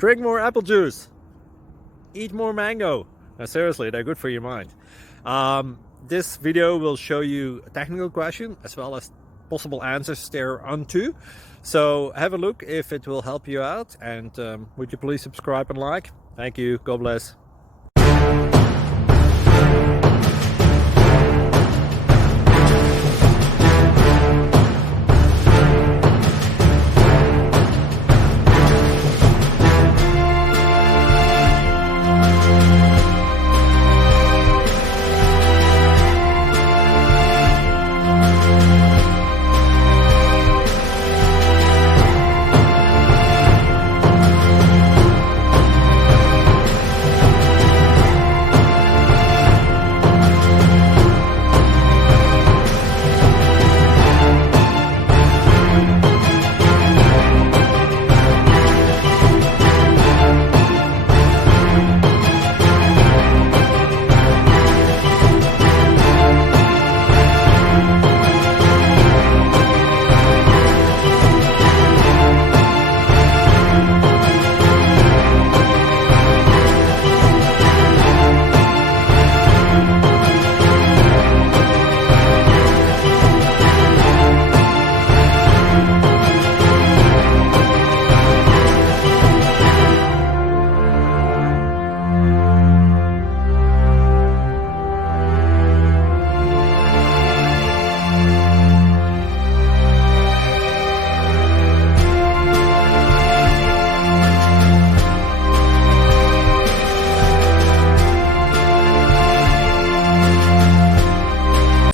Drink more apple juice. Eat more mango. Now, seriously, they're good for your mind. This video will show you a technical question as well as possible answers thereunto. So have a look if it will help you out, and would you please subscribe and like? Thank you. God bless.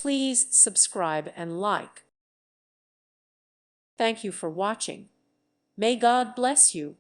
Please subscribe and like. Thank you for watching. May God bless you.